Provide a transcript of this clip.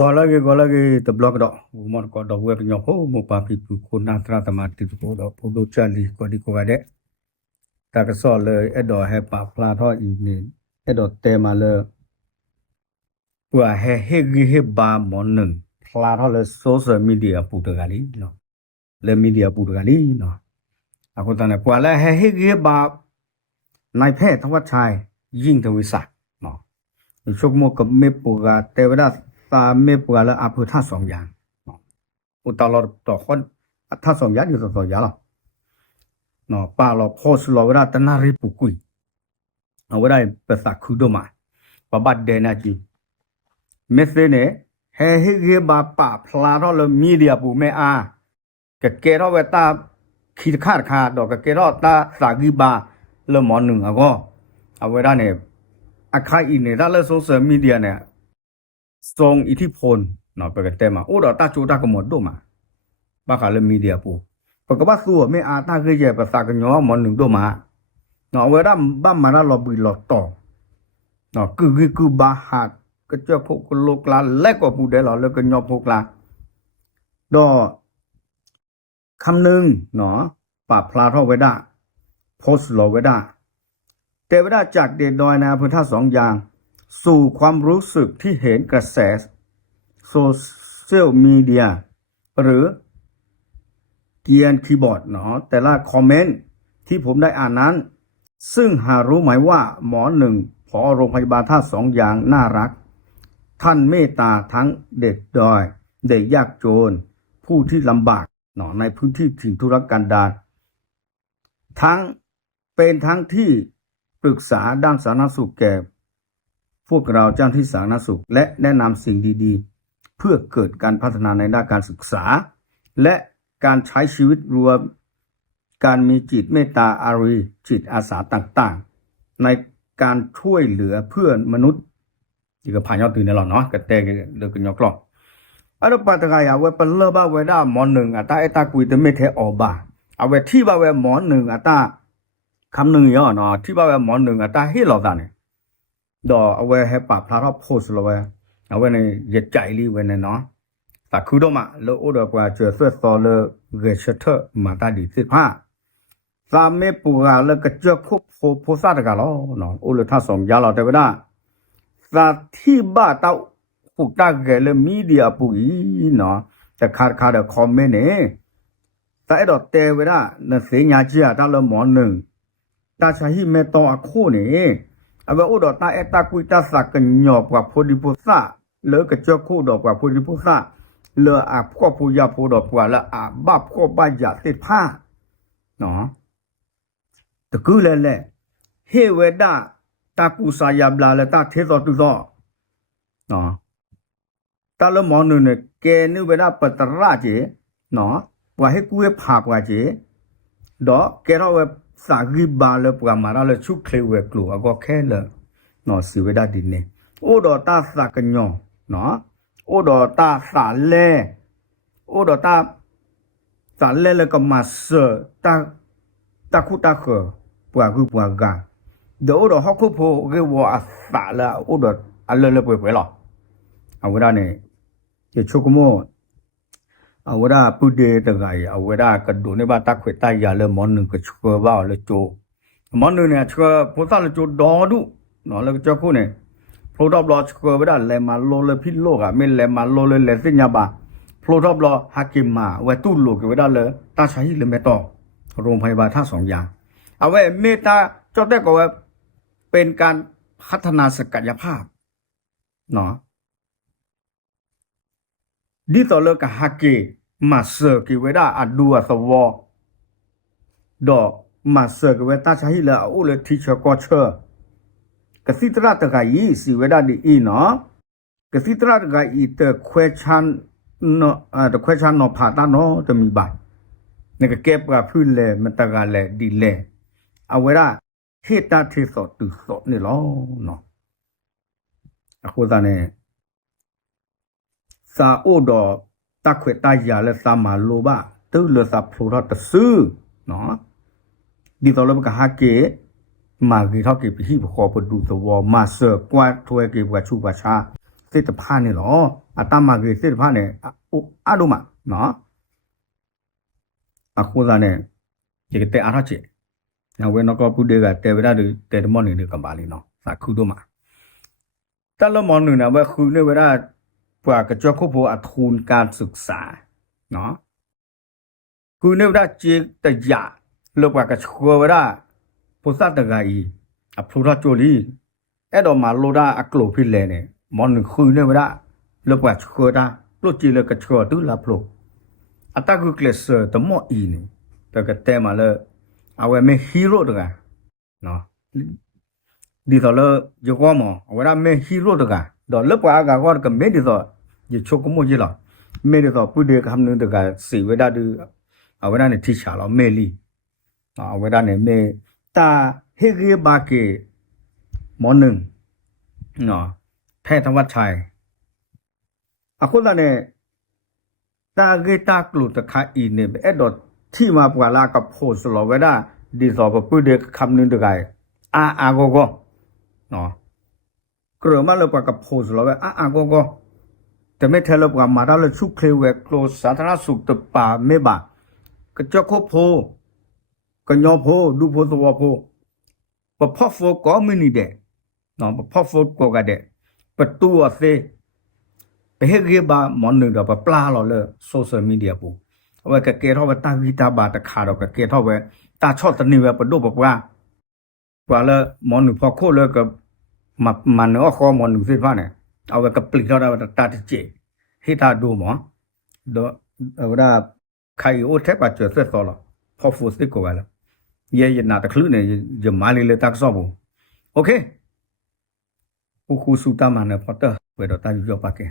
Golagi the block dog, more got the work in your home, Mopapi, could not tratamati to go to Podo Charlie, Codicovade. Takasol, Edo, Hepa, Plato evening, Edo Temale, who are Hegi Bar Monon, Plato, social media Putugali, no. Le media Putugali, no. I could on a Kuala Hegi Bar, Night Pet, what chai, Ying the Wisa, no. You shook more of Mipuga, Tevedas. ตาเมปวาละอาพุท่าสองอย่างอุตลอดต่อคนท่าสองอย่างอยู่ต่ออย่างหรอเนาะป่าเราโพสเราเวลาตนาริปุกุยเอาไว้ได้ภาษาคุดมาปบัดเดนะจีเมสเซเน่เฮฮิเกบาป่าพลาเราเลยมีเดียปุเมอาเกเกเราเวตาขีดขาดดอกเกเกเราตาสากิบาเริ่มหมอหนึ่งอ่ะก็เอาไว้ได้เนี่ยอาคาอินเนี่ยถ้าเรื่องโซเชียลมีเดียเนี่ยทรงอิทธิพลเนาะไปกันเต็มอ่ะโอ้ดอกตาจูตากหมดด้วยมาบ้าขาเลยมีเดียปูปกติสู้ไม่อาตาเคยเจอภาษากันย้อมหมดหนึ่งด้วยมาเนาะเวลาบ้านมาแล้วเราบุยหลอดต่อเนาะคือบาหักก็เจ้าพวกโลกลาเล็กกว่าปูเดหรอแล้วก็ย้อมพวกลาดอคำหนึ่งเนาะป่าพลาเท่าไว้ได้โพสต์เราไว้ได้แต่เวลาจากเด็ดดอยนะพื้นท่าสองอย่างสู่ความรู้สึกที่เห็นกระแสโซเชียลมีเดียหรือเกียร์คีย์บอร์ดเนาะแต่ละคอมเมนต์ที่ผมได้อ่านนั้นซึ่งหารู้ไหมว่าหมอหนึ่งผอโรงพยาบาลท่าสองอย่างน่ารักท่านเมตตาทั้งเด็กดอยเด็กยากจนผู้ที่ลำบากเนาะในพื้นที่ถิ่นทุรกันดารทั้งเป็นทั้งที่ปรึกษาด้านสาธารณสุขแก่พวกเราเจ้าที่สาธารณสุขและแนะนำสิ่งดีๆเพื่อเกิดการพัฒนาในด้านการศึกษาและการใช้ชีวิตรวมการมีจิตเมตตาอารีจิตอาสาต่างๆในการช่วยเหลือเพื่อนมนุษย์ที่ก็ผ่านยอดตื่นในหลอดเนาะกระแตกเลือกกันยอกหลอกอันปัตตกายาเวปเลบ้าเวด้าหมอหนึ่งอัตาเอตากุยเตไม่เทออบาเอาเวที่บ้าเวหมอหนึ่งอัตาคำหนึ่งย่อเนาะที่บ้าเวหมอหนึ่งอัตาให้หลอดเนี่ยดอเอาไว้ให้ปรับพลาดโพสเราไว้เอาไว้ในยัดใจรีไว้ในเนาะแต่คือดมาแล้วอุดกว่าเจอเสื้อซอเลเกชเตอร์มาตาดีสิบห้าสามเมปูกาแล้วก็เจอคุบโพสต์กันแล้วเนาะอุลท่าสองยาเราแต่ว่าสาที่บ้าเต้าผูกตาเกลมีเดียปุยเนาะแต่ขาดคอมเมนต์เนี่ยแต่ดอกเตเวลาเนี่ยเสียงยาเจียตาละหมอหนึ่งตาใช้เมตองอคู่เนี่ยเอาไว้อุดตาเอตากุยตาสักกันหยอบกว่าพอดีพุทธะเลือกเจ้าคู่ดอกกว่าพอดีพุทธะเลือพ่อผู้ยาผู้ดอกกว่าละบ้าพ่อบ้ายาติดผ้าเนาะตะกู้เลยเฮเวด้าตากุสายาบลาเลยตาเทศตุโตเนาะตาละหมอหนึ่งเนี่ยแกนี่เวลาปัตตราเจเนาะว่าให้กูให้ผ่ากว่าเจดอกแกเราเวสากิบาเลยปกมาแล้วชุกเคลเวกลัวก็แค่เลยเนาะสิเวดาดินเนี่ยโอ้ดอตาสักกันยอเนาะโอ้ดอตาสาเล่โอ้ดอตาสาเล่เลยก็มาเสือตาคุตาเขอปวากันเดี๋ยวโอ้ดอฮอกคุโพเกวัวสาละโอ้ดออะไรเลยไปหรอเอาเวลาเนี่ยจะชุกโมเอาเวลาพูดเดตไงเอาเวลากระดูในบ้านตาเขยตายาเลยหมอหนึ่งก็ชัวบ้าเลยโจหมอหนึ่งเนี่ยชัวพอตาเลยโจดอดูเนาะแล้วก็เจ้าคู่เนี่ยพอดอบรอชัวเวลาเลยมาโลเลยพิโลกอ่ะไม่เลยมาโลเลยเลยสิญญาบาพอดอบรอฮักกิมมาไว้ตู้โลกเวลาเลยตาใช้เลยไม่ต่อโรงพยาบาลท่าสองอย่างเอาไว้เมตตาเจ้าได้ก็ว่าเป็นการพัฒนาศักยภาพเนาะดีต่อเลยกับฮักกี้มาเสือกิเวด้าอัดดูอัศวดอกมาเสือกิเวต้าใช้เลยเอาเลยทีเชอร์ก็เชอร์กสิตราตะกายสิเวด้าดีอีเนาะกสิตราตะกายเตอเควชันเนาะเตอเควชันเนาะผ่าตาเนาะจะมีบ่ายนี่ก็เก็บกับพื้นเลยมันตะกาเลยดีเลยเอาเวลาเฮตาเทสอตุสอนี่ล้อเนาะအခုသားနဲ့စာအိုတော်တက်ခွေတရလဲစာမလိုပါတူလစာဖလိုတော့တဆူနော်ဒီတော်လဘကဟာကေမာဂီထောက်ကေပိဟိဘခေါ်ပဒူသောမာဆာကွာထွဲကေဘွာချူပါချာ စစ်တဖာနေလောအတမကေစစ်တဖာနေအဒုမနော်အခုသာနေဒီကတဲ့အားချေနော်ဝဲနော်ကပုဒေကတေဝရတူတေတမောနေကပါလီနော်သာခုတို့မှာတလမောနုနာဘခုနေဝရပွာကကြောခုဘောအထုန်การศึกษาနော်ခုနေဝရကျေတရလောပွာကချောဝရပုစတဂာဤအဖူရချိုလီအဲ့တော့မှာလိုတာအကလိုဖြစ်လဲနေမောနခုနေဝရလောပွာချောတာပလုတ်ကြည့်လကချောတူလာဖလိုအတကုကလစ်တမောဤနေတကတဲမှာလဲအဝဲမေဟီရိုတကနော်ဒီတော့လေယောကမောအဝဲမေဟီရိုတကတော့လပွာကောကမေဒီတော့ဒီချိုကမိုကြီးလားမေဒီတော့ပုဒေကဟမ်နုတကစီဝဒတူအဝဲနဲ့ထိချာလားမေလီအဝဲနဲ့မေတာဟေဂေဘာကေမောနုနော်ဖဲထဝတ်ချိုင်အခုလည်းတာဂေတာကလုတခါအင်းနေအဲ့တော့ที่มาปวาลากับโพสโลเวดาดีสอบปุเดคำนึงตะไกอาโกโกเนาะกระมาลปกับโพสโลเวอาโกโกแต่ไม่เทลปกับมาดาลชุเคลเวโคลสาธารณสุขตะป่าเมบากระจกโพกะญอโพดูโพสวโพปะพอโฟก็มินิเดเนาะปะพอโฟก็กะเดประตูอเซไปเฮเกบามอนนึงดอกปลาลอเลโซเชียลมีเดียปูဝဲကကေထောဝတာဂီတာဘာတခါတော့ကကေထောဝဲတာချော့တနေဝဲပဒုပပွားပွာလမွန်နုဖခိုလကမန်နောခေါမွန်နုစိဖာနေအဝဲကပလီတော့တာတချေဟိတာဒိုမောဒေါ်ဝရခိုင်အိုထက်ပါကျွတ်ဆက်တော်လဖော်ဖူစစ်ကိုဝဲလရဲရနာတခလူနေဂျမာလီလေတက်ဆော့ဘူးโอเคခုခုစူတာမန်ဖော်တာဝဲတော့တာပြောပါကဲ